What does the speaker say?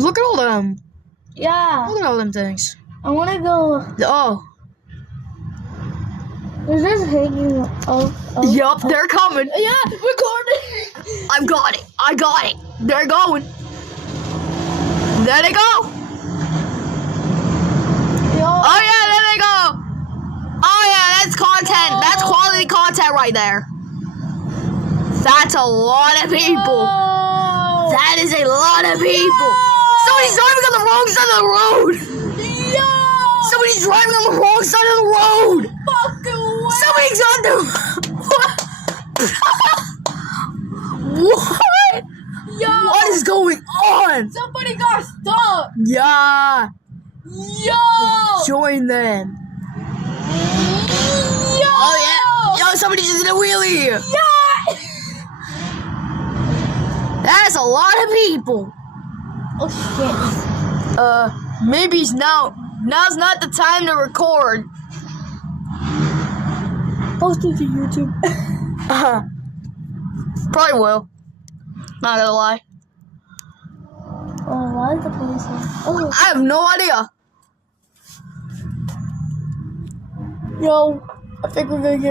Look at all them. Yeah. Look at all them things. I want to go. Oh. Is this hanging up? Yup, they're coming. Yeah, recording. I've got it. I got it. They're going. There they go. Yo. Oh yeah, there they go. Oh yeah, that's content. That's quality content right there. That's a lot of people. Yo. That is a lot of people. Somebody's driving on the wrong side of the road. Yo. Somebody's driving on the wrong side of the road. Fucking way. Somebody's on the. What? Yo. What is going on? Somebody got stuck. Yeah. Yo. Join them. Yo. Oh yeah. Yo, somebody just did a wheelie. Yeah. That's a lot of people. Oh shit. Maybe now's not the time to record. Post it to YouTube. Probably will. Not gonna lie. Oh, why is the police on? Oh. I have no idea. Yo, I think we're gonna get